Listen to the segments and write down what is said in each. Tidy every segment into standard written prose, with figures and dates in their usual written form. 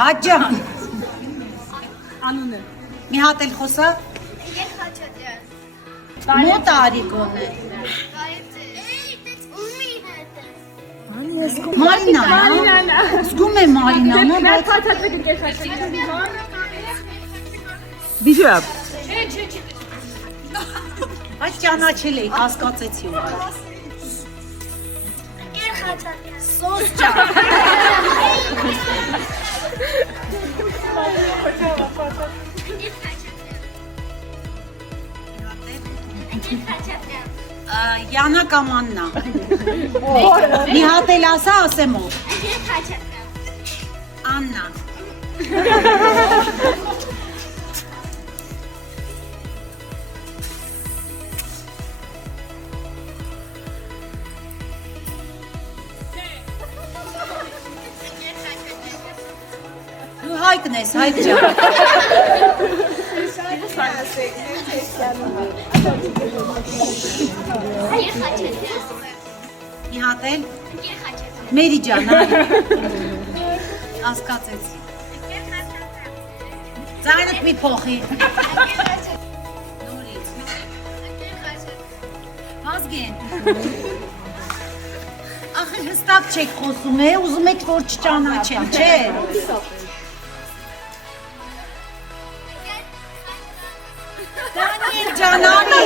Հաջան։ Անունը։ Մի հատ էլ խոսա։ Մոտ արիգոն է։ Մարինան, զգում է Մարինան, բայց Բիժապ։ Բայց ճանաչել էի, հասկացեցի ու։ Սոս ջան։ Յանա կամ Աննա։ Մի հատ էլ ասա, ասեմ ով։ Աննա։ Դու Հայկն ես, Հայկ ջան։ Մի հատ էլ։ Մերի ջան, այ։ Հասկացեցի։ Ձայնդ մի փոխի։ Նորից։ Ազգեն։ Ախր հստակ չեք խոսում, ուզում եք որ չճանաչեմ, չէ։ Դանիել ջան, արի։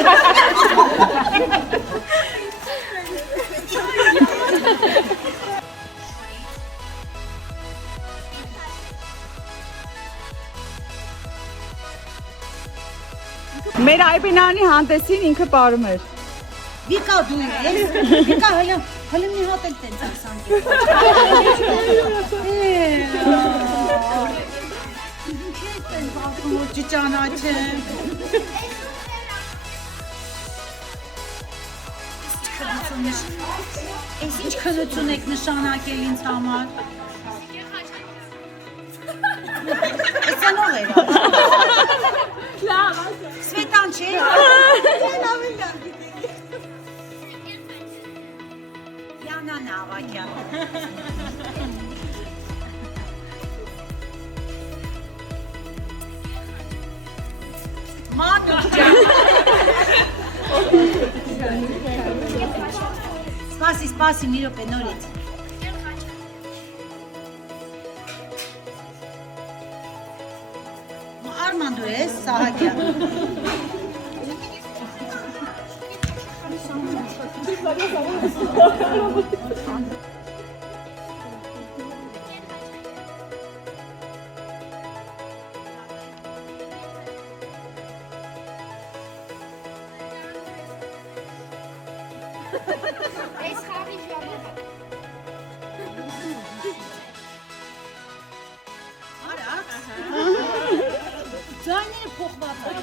Մեր Այբինանի հանդեսին ինքը պարում էր։ Վիկա դու ես, Վիկա հələ մի հատ էլ տենց ասանք։ Ինչ են ասում որ չճանաչեմ։ Այս ինչ քնություն եք նշանակել ինձ համար։ Էսան ով էր։ Լավ, Սվետան չէ։ Յանա Նավակյան։ Մատուկ ջան։ Սպասի, մի րոպե նորից։ Արման դու ես, Սահակյան։ Այս խաղի ժամանակ։ Արա։ Ձայները փոխված են։